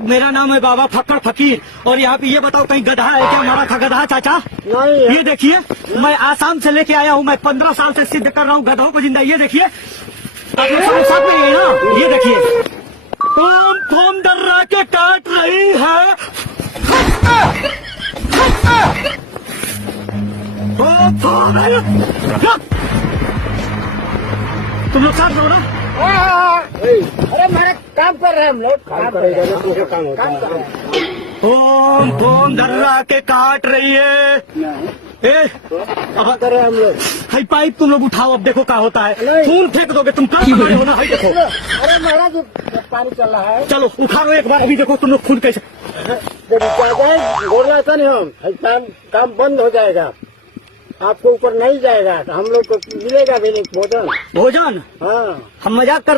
साहब, मेरा नाम है बाबा फक्कड़ फकीर। और यहाँ पे ये बताओ, कहीं गधा है क्या? मारा था गधा चाचा? नहीं है। ये देखिए, मैं आसाम से लेके आया हूँ। मैं 15 साल से सिद्ध कर रहा हूँ गधों को जिंदा। ये देखिए, आप लोग सब साथ में ही है ना? ये देखिए, फोम फोम दर्रा के काट रही है। फोम फोम है। तुम लोग साथ रहो ना? अरे हमारा काम कर रहे हैं हम लोग। काम कर रहे हैं, काम होता है। फोम फोम दर्रा के काट रही है। अब कर रहे हैं हम लोग। हाई पाइप तुम लोग उठाओ, अब देखो क्या होता है। नहीं। खून फेंक दोगे तुम, क्या कर रहे हो ना? हाई देखो, अरे महाराज पानी चल रहा है। चलो उठाओ एक बार। अभी देखो तुम लोग खून कैसे। बोल रहा था नहीं हम, काम बंद हो जाएगा, आपको ऊपर नहीं जाएगा, तो हम लोग को मिलेगा भी नहीं भोजन। भोजन? हाँ, हम मजाक कर रहे हैं।